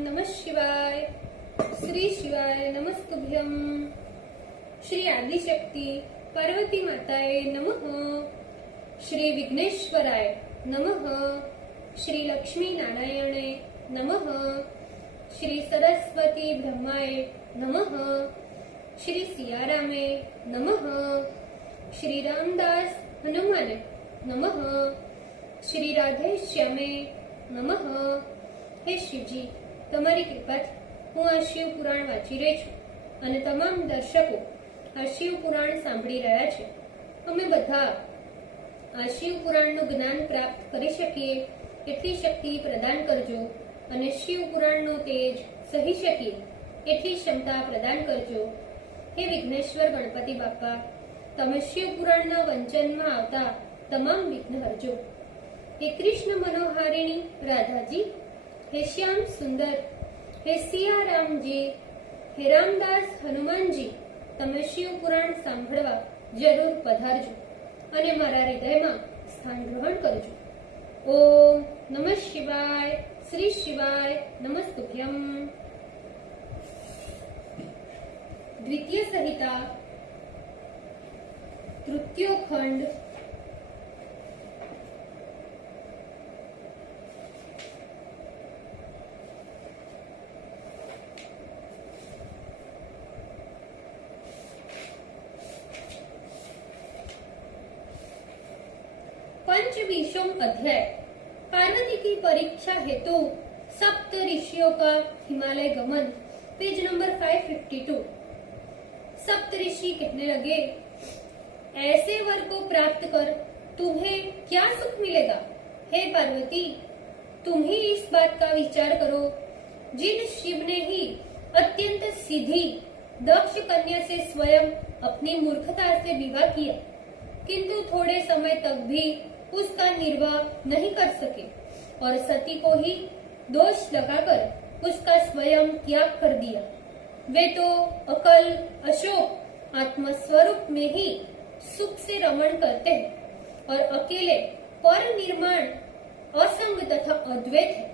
नमः शिवाय। श्री शिवाय नमस्तुभ्यं। श्री आदिशक्ति पार्वती माताये नमः। श्री विघ्नेश्वराय नमः। श्री लक्ष्मी नारायणे नमः। श्री सरस्वती ब्रह्माय नमः। श्री सियारामे नमः। श्री रामदास हनुमाने नमः। श्री राधे श्यामे नमः। हे शिवजी, તમારી કૃપાથી હું આ શિવ પુરાણ વાંચી રહી છું અને તમામ દર્શકો આ શિવ પુરાણ સાંભળી રહ્યા છે। અમે બધા આ શિવ પુરાણનું જ્ઞાન પ્રાપ્ત કરી શકીએ એટલી શક્તિ પ્રદાન કરજો અને શિવ પુરાણનો તેજ સહી શકીએ એટલી ક્ષમતા પ્રદાન કરજો। હે વિઘ્નેશ્વર ગણપતિ બાપા, તમે શિવ પુરાણના વંચનમાં આવતા તમામ વિઘ્ન હરજો। हे कृष्ण मनोहारिणी राधा जी, हे श्याम सुंदर, हे सिया राम जी, हे रामदास हनुमान जी, તમે શિવ પુરાણ સાંભળવા જરૂર પધારજો અને મારા હૃદયમાં સ્થાન ગ્રહણ કરજો। ઓમ નમઃ શિવાય। શ્રી શિવાય નમસ્તુભ્યમ। દ્વિતીય સંહિતા તૃતીયો ખંડ पंचवीसों अध्याय। पार्वती की परीक्षा हेतु सप्त ऋषियों का हिमालय गमन। Page number 552। सप्त ऋषि कहने लगे, ऐसे वर को प्राप्त कर तुम्हें क्या सुख मिलेगा? हे पार्वती, तुम ही इस बात का विचार करो। जिन शिव ने ही अत्यंत सीधी दक्ष कन्या से स्वयं अपनी मूर्खता से विवाह किया, किंतु थोड़े समय तक भी उसका निर्वाह नहीं कर सके और सती को ही दोष लगाकर उसका स्वयं त्याग कर दिया। वे तो अकल अशोक आत्मस्वरूप में ही सुख से रमण करते हैं और अकेले पर निर्माण असंग तथा अद्वैत है।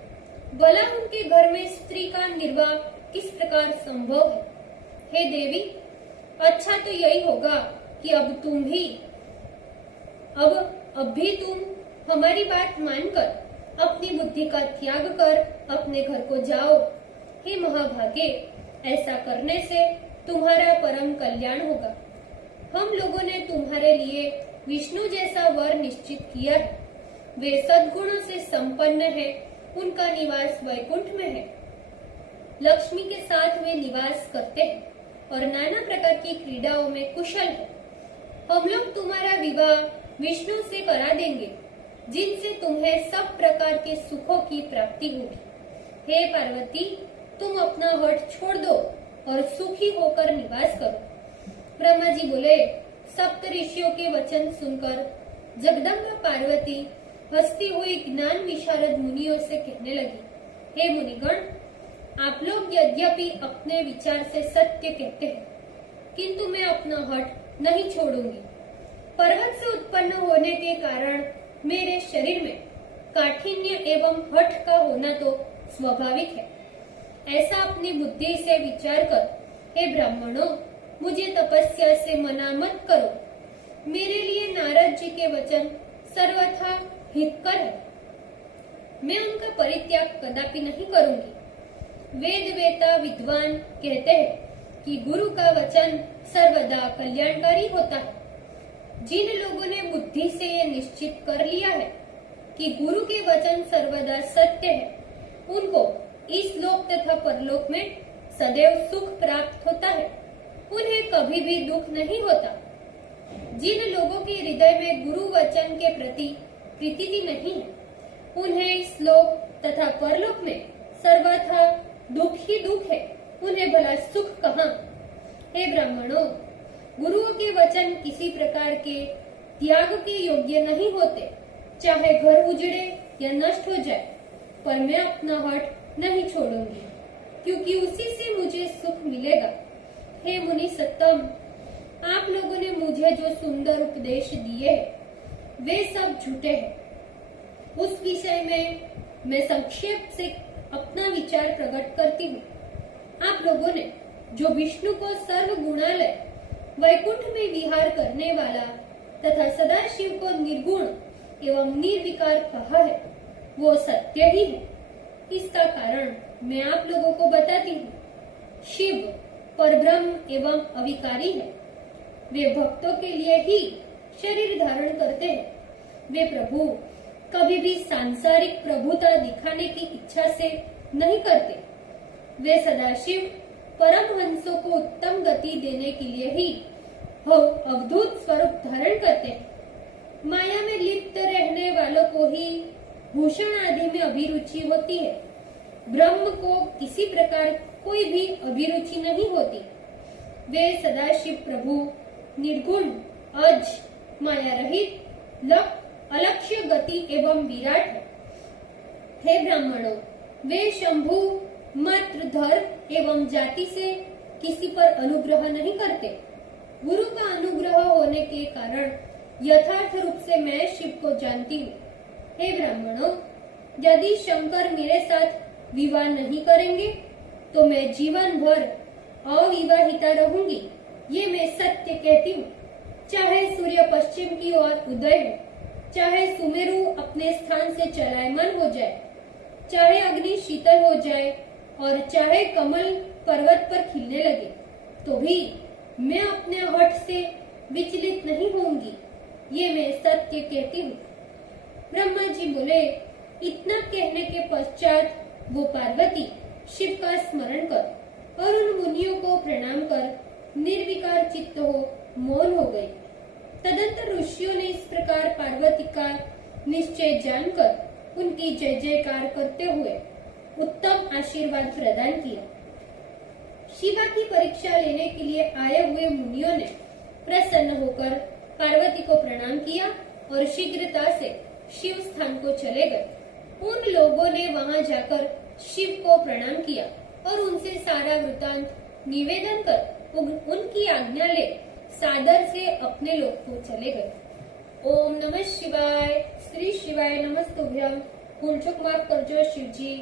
भला उनके घर में स्त्री का निर्वाह किस प्रकार संभव है? हे देवी, अच्छा तो यही होगा कि अब भी तुम हमारी बात मानकर अपनी बुद्धि का त्याग कर अपने घर को जाओ। हे महाभागे, ऐसा करने से तुम्हारा परम कल्याण होगा। हम लोगों ने तुम्हारे लिए विष्णु जैसा वर निश्चित किया है। वे सद्गुणों से संपन्न है, उनका निवास वैकुंठ में है। लक्ष्मी के साथ वे निवास करते हैं और नाना प्रकार की क्रीड़ाओं में कुशल है। हम लोग तुम्हारा विवाह विष्णु से करा देंगे, जिनसे तुम्हें सब प्रकार के सुखों की प्राप्ति होगी। हे पार्वती, तुम अपना हठ छोड़ दो और सुखी होकर निवास करो। ब्रह्मा जी बोले, सप्त ऋषियों के वचन सुनकर जगदम्बा पार्वती हंसती हुई ज्ञान विशारद मुनियों से कहने लगी, हे मुनिगण, आप लोग यद्यपि अपने विचार से सत्य कहते हैं, किंतु मैं अपना हठ नहीं छोड़ूंगी। पर्वत से उत्पन्न होने के कारण मेरे शरीर में काठिन्य एवं हठ का होना तो स्वाभाविक है। ऐसा अपनी बुद्धि से विचार कर हे ब्राह्मणों, मुझे तपस्या से मना मत करो। मेरे लिए नारद जी के वचन सर्वथा हितकर है। मैं उनका परित्याग कदापि नहीं करूंगी। वेद वेता विद्वान कहते हैं कि गुरु का वचन सर्वदा कल्याणकारी होता है। जिन लोगों ने बुद्धि से ये निश्चित कर लिया है कि गुरु के वचन सर्वदा सत्य है, उनको इस लोक तथा परलोक में सदैव सुख प्राप्त होता है। उन्हें कभी भी दुख नहीं होता। जिन लोगों के हृदय में गुरु वचन के प्रति प्रीति नहीं है, उन्हें इस लोक तथा परलोक में सर्वथा दुख ही दुख है। उन्हें भला सुख कहाँ? हे ब्राह्मणों, गुरुओं के वचन किसी प्रकार के त्याग के योग्य नहीं होते, चाहे घर उजड़े या नष्ट हो जाए, पर मैं अपना हठ नहीं छोड़ूंगी, क्योंकि उसी से मुझे सुख मिलेगा। हे मुनि सत्तम, आप लोगों ने मुझे जो सुंदर उपदेश दिए वे सब झूठे हैं। उस विषय में मैं संक्षेप से अपना विचार प्रकट करती हूँ। आप लोगों ने जो विष्णु को सर्व गुणालय वैकुंठ में विहार करने वाला तथा सदाशिव को निर्गुण एवं निर्विकार कहा है, वो सत्य ही है। इसका कारण मैं आप लोगों को बताती हूँ। शिव परब्रह्म एवं अविकारी है। वे भक्तों के लिए ही शरीर धारण करते हैं। वे प्रभु कभी भी सांसारिक प्रभुता दिखाने की इच्छा से नहीं करते। वे सदाशिव परमहंसों को उत्तम गति देने के लिए ही अवधूत स्वरूप धारण करते हैं। माया में लिप्त रहने वालों को ही भूषण आदि में अभिरुचि होती है। ब्रह्म को किसी प्रकार कोई भी अभिरुचि नहीं होती। वे सदाशिव प्रभु निर्गुण, अज, माया रहित, अलक्ष्य गति एवं विराट है। हे ब्राह्मणों, वे शंभु मात्र धर्म एवं जाति से किसी पर अनुग्रह नहीं करते। गुरु का अनुग्रह होने के कारण यथार्थ रूप से मैं शिव को जानती हूँ। हे ब्राह्मणों, यदि शंकर मेरे साथ विवाह नहीं करेंगे तो मैं जीवन भर अविवाहिता रहूंगी। ये मैं सत्य कहती हूँ। चाहे सूर्य पश्चिम की ओर उदय हो, चाहे सुमेरु अपने स्थान से चलायमान हो जाए, चाहे अग्नि शीतल हो जाए और चाहे कमल पर्वत पर खिलने लगे, तो भी मैं अपने हठ से विचलित नहीं होंगी। ये मैं सत्य कहती हूँ। ब्रह्मा जी बोले, इतना कहने के पश्चात वो पार्वती शिव का स्मरण कर और उन मुनियों को प्रणाम कर निर्विकार चित्त हो मौन हो गई। तदंतर ऋषियों ने इस प्रकार पार्वती का निश्चय जानकर उनकी जय जयकार करते हुए उत्तम आशीर्वाद प्रदान किया। शिवा की परीक्षा लेने के लिए आए हुए मुनियों ने प्रसन्न होकर पार्वती को प्रणाम किया और शीघ्रता से शिव स्थान को चले गए। उन लोगों ने वहां जाकर शिव को प्रणाम किया और उनसे सारा वृतांत निवेदन कर उनकी आज्ञा ले सादर से अपने लोक को चले गए। ओम नमः शिवाय। श्री शिवाय नमस्तुभ्यम। भूल चूक माफ करजो शिवजी,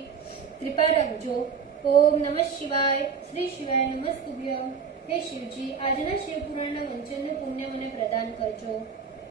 कृपा रखजो। ओम नमः शिवाय। श्री शिवाय नमस्तुभ्यम। हे शिवजी, આજના શિવપુરાણના વંચનનું પુણ્ય મને પ્રદાન કરજો।